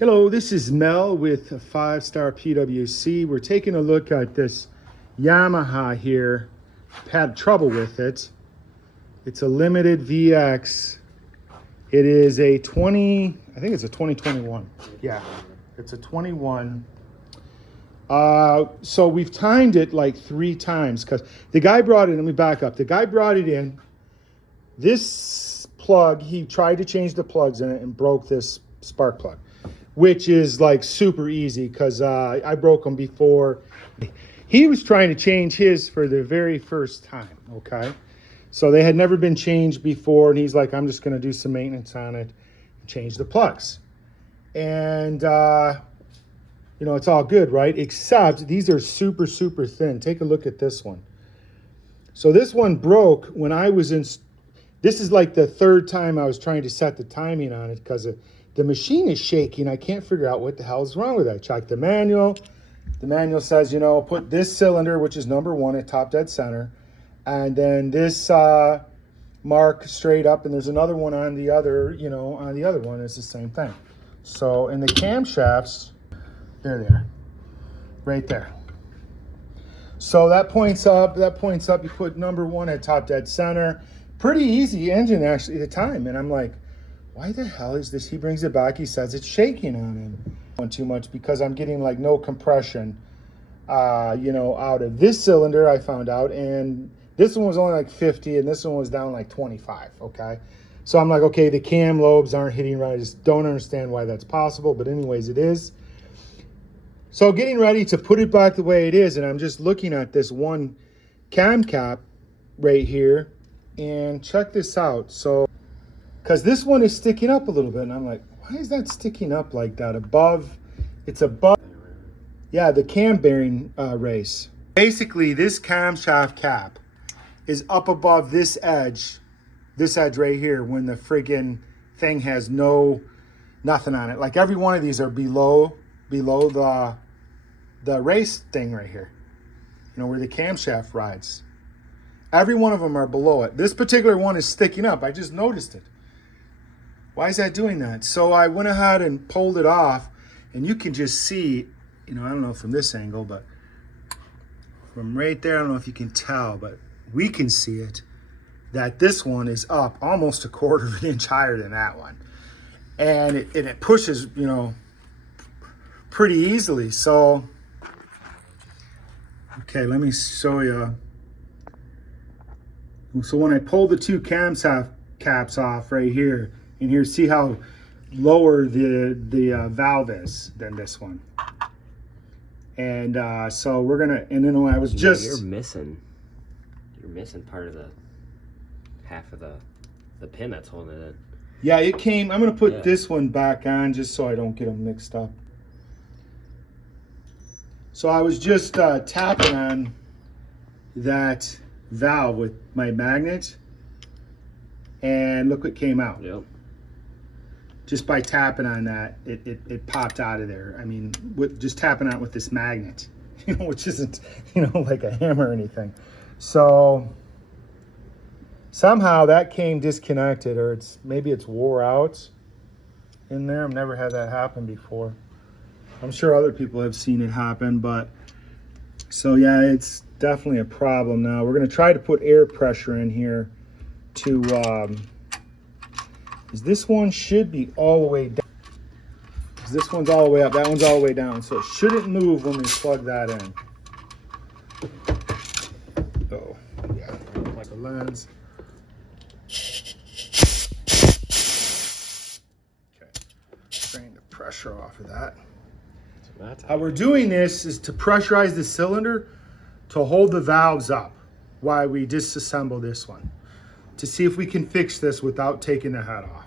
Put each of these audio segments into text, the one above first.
Hello, this is Mel with 5-Star PWC. We're taking a look at this Yamaha here. Had trouble with it. It's a limited VX. It is a 2021. Yeah, it's a 21. So we've timed it like 3 times because the guy brought it, let me back up. The guy brought it in. This plug, he tried to change the plugs in it and broke this spark plug, which is like super easy because I broke them before. He was trying to change his for the very first time, okay? So they had never been changed before, and he's like, I'm just going to do some maintenance on it and change the plugs. And, you know, it's all good, right? Except these are super, super thin. Take a look at this one. So this one broke when I was in, this is like the 3rd time I was trying to set the timing on it because the machine is shaking. I can't figure out what the hell is wrong with it. I checked the manual. The manual says, you know, put this cylinder, which is number 1 at top dead center, and then this mark straight up, and there's another one on the other, you know, on the other one. It's the same thing. So in the camshafts, there they are, right there. So that points up, you put number 1 at top dead center. Pretty easy engine actually at the time. And I'm like, why the hell is this? He brings it back. He says it's shaking on him too much because I'm getting like no compression, you know, out of this cylinder, I found out. And this one was only like 50 and this one was down like 25, okay? So I'm like, okay, the cam lobes aren't hitting right. I just don't understand why that's possible. But anyways, it is. So getting ready to put it back the way it is. And I'm just looking at this one cam cap right here. And check this out. So, because this one is sticking up a little bit, and I'm like, why is that sticking up like that? Above, it's above, yeah, the cam bearing race. Basically, this camshaft cap is up above this edge right here, when the friggin' thing has nothing on it. Like every one of these are below the race thing right here, you know, where the camshaft rides. Every one of them are below it. This particular one is sticking up. I just noticed it. Why is that doing that? So I went ahead and pulled it off, and you can just see, you know, I don't know from this angle, but from right there, I don't know if you can tell, but we can see it, that this one is up almost 1/4 of an inch higher than that one. And it pushes, you know, pretty easily. So, okay, let me show you. So when I pull the 2 camshaft caps off right here, and here, see how lower the valve is than this one. And so we're gonna, and then I was just... You're missing part of the half of the pin that's holding it in. Yeah, it came, I'm gonna put this one back on just so I don't get them mixed up. So I was just tapping on that valve with my magnet, and look what came out. Yep. Just by tapping on that, it popped out of there. I mean, just tapping on it with this magnet, you know, which isn't, you know, like a hammer or anything. So somehow that came disconnected, or maybe it's wore out in there. I've never had that happen before. I'm sure other people have seen it happen, but so yeah, it's definitely a problem now. We're going to try to put air pressure in here to, this one should be all the way down. This one's all the way up, that one's all the way down. So it shouldn't move when we plug that in. Oh, yeah, like a lens. Okay, drain the pressure off of that. How we're doing this is to pressurize the cylinder to hold the valves up while we disassemble this one, to see if we can fix this without taking the head off.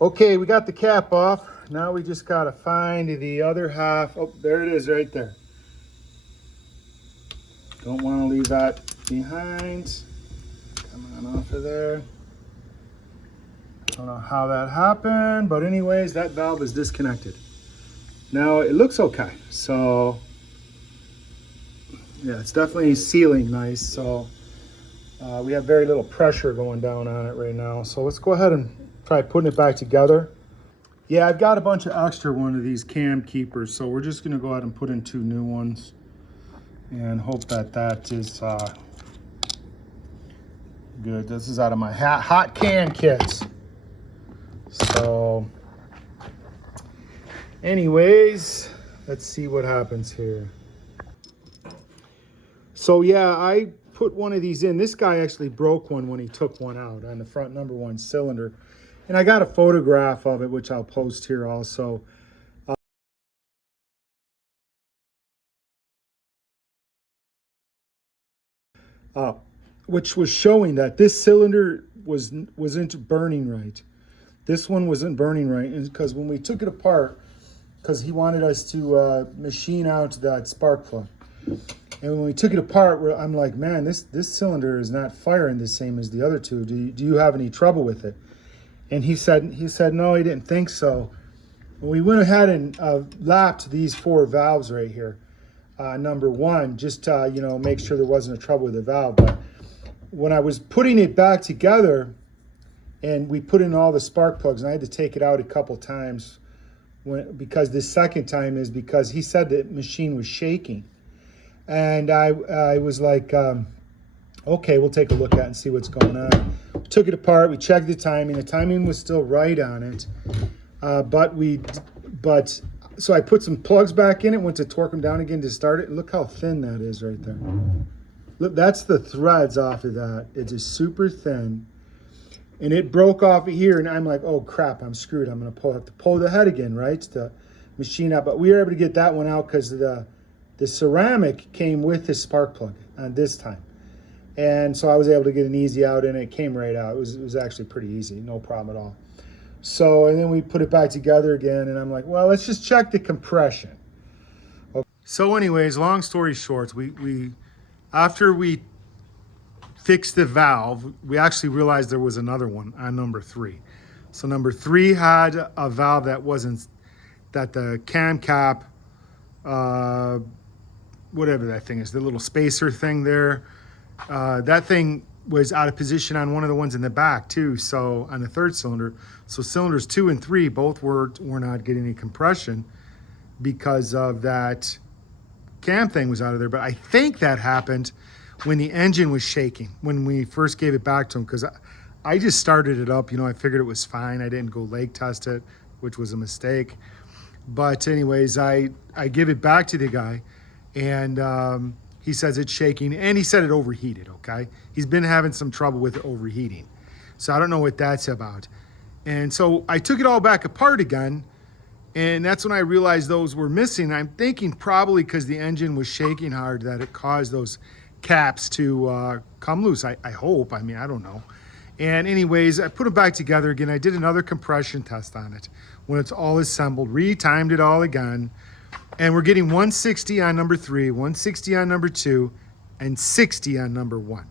Okay, we got the cap off. Now we just gotta find the other half. Oh, there it is right there. Don't wanna leave that behind. Come on off of there. Don't know how that happened, but anyways, that valve is disconnected. Now it looks okay, so yeah, it's definitely sealing nice. So we have very little pressure going down on it right now. So let's go ahead and try putting it back together. Yeah, I've got a bunch of extra one of these cam keepers, so we're just gonna go ahead and put in 2 new ones and hope that that is good. This is out of my hot can kits. So anyways, let's see what happens here. So yeah, I put one of these in. This guy actually broke one when he took one out on the front number 1 cylinder. And I got a photograph of it, which I'll post here also. Which was showing that this cylinder wasn't burning right. This one wasn't burning right, and because when we took it apart, because he wanted us to machine out that spark plug, and when we took it apart, I'm like, man, this cylinder is not firing the same as the other two. Do you have any trouble with it? And he said no, he didn't think so. We went ahead and lapped these 4 valves right here. Number 1, just to, make sure there wasn't a trouble with the valve. But when I was putting it back together, and we put in all the spark plugs, and I had to take it out a couple times because the second time is because he said the machine was shaking. And I was like, okay, we'll take a look at it and see what's going on. We took it apart, we checked the timing. The timing was still right on it. So I put some plugs back in it, went to torque them down again to start it. And look how thin that is right there. Look, that's the threads off of that. It's just super thin. And it broke off of here, and I'm like, oh crap, I'm screwed. I'm gonna have to pull the head again, right? To machine out. But we were able to get that one out because the ceramic came with the spark plug this time. And so I was able to get an easy out, and it came right out. It was actually pretty easy, no problem at all. So, and then we put it back together again, and I'm like, well, let's just check the compression. Okay. So anyways, long story short, we after we fixed the valve, we actually realized there was another one on number 3. So number 3 had a valve that the cam cap, whatever that thing is, the little spacer thing there, that thing was out of position on one of the ones in the back too. So on the 3rd cylinder, so cylinders 2 and 3 both were not getting any compression because of that cam thing was out of there. But I think that happened when the engine was shaking, when we first gave it back to him, because I just started it up. I figured it was fine. I didn't go leg test it, which was a mistake. But anyways, I give it back to the guy, and he says it's shaking, and he said it overheated, okay? He's been having some trouble with it overheating. So I don't know what that's about. And so I took it all back apart again, and that's when I realized those were missing. I'm thinking probably because the engine was shaking hard that it caused those caps to come loose. I hope. I mean, I don't know. And anyways, I put them back together again. I did another compression test on it when it's all assembled, re-timed it all again. And we're getting 160 on number 3, 160 on number 2, and 60 on number 1.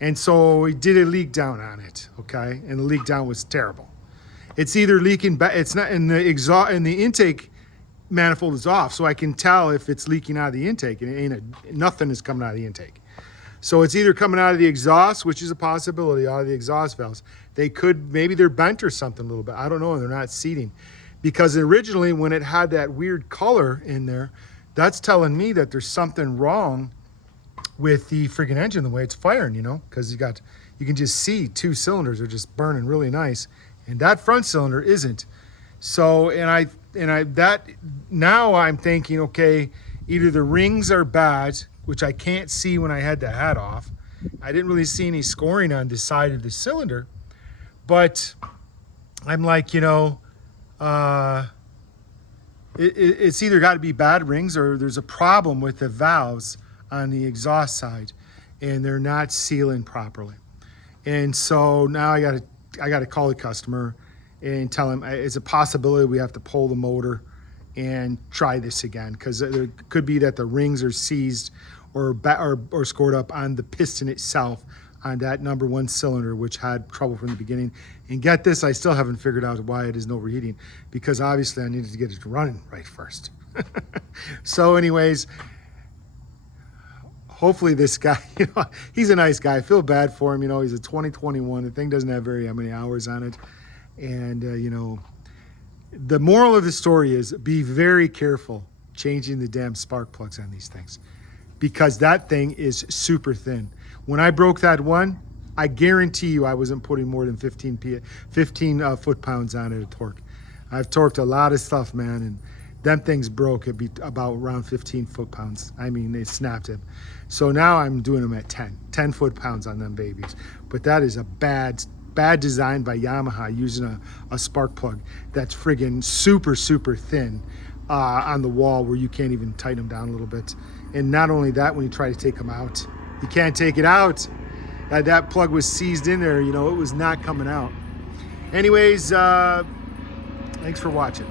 And so we did a leak down on it, okay? And the leak down was terrible. It's either leaking back, it's not in the exhaust, and the intake manifold is off, so I can tell if it's leaking out of the intake, and nothing is coming out of the intake. So it's either coming out of the exhaust, which is a possibility, out of the exhaust valves. Maybe they're bent or something a little bit. I don't know, and they're not seating. Because originally when it had that weird color in there, that's telling me that there's something wrong with the freaking engine, the way it's firing, because you can just see 2 cylinders are just burning really nice, and that front cylinder isn't. So, now I'm thinking, okay, either the rings are bad, which I can't see when I had the hat off. I didn't really see any scoring on the side of the cylinder, but I'm like, it's either got to be bad rings or there's a problem with the valves on the exhaust side, and they're not sealing properly. And so now I got to call the customer and tell him it's a possibility we have to pull the motor and try this again, because there could be that the rings are seized or scored up on the piston itself on that number 1 cylinder, which had trouble from the beginning. And get this, I still haven't figured out why it isn't overheating, because obviously I needed to get it running right first. So anyways, hopefully this guy, he's a nice guy. I feel bad for him. He's a 2021. The thing doesn't have very many hours on it. And, The moral of the story is be very careful changing the damn spark plugs on these things, because that thing is super thin. When I broke that one, I guarantee you I wasn't putting more than 15 foot-pounds on it of torque. I've torqued a lot of stuff, man, and them things broke. It'd be about around 15 foot-pounds. I mean, they snapped it. So now I'm doing them at 10 foot-pounds on them babies. But that is a bad design by Yamaha, using a spark plug that's friggin' super thin on the wall, where you can't even tighten them down a little bit. And not only that, when you try to take them out, you can't take it out. That plug was seized in there, you know, it was not coming out. Anyways, thanks for watching.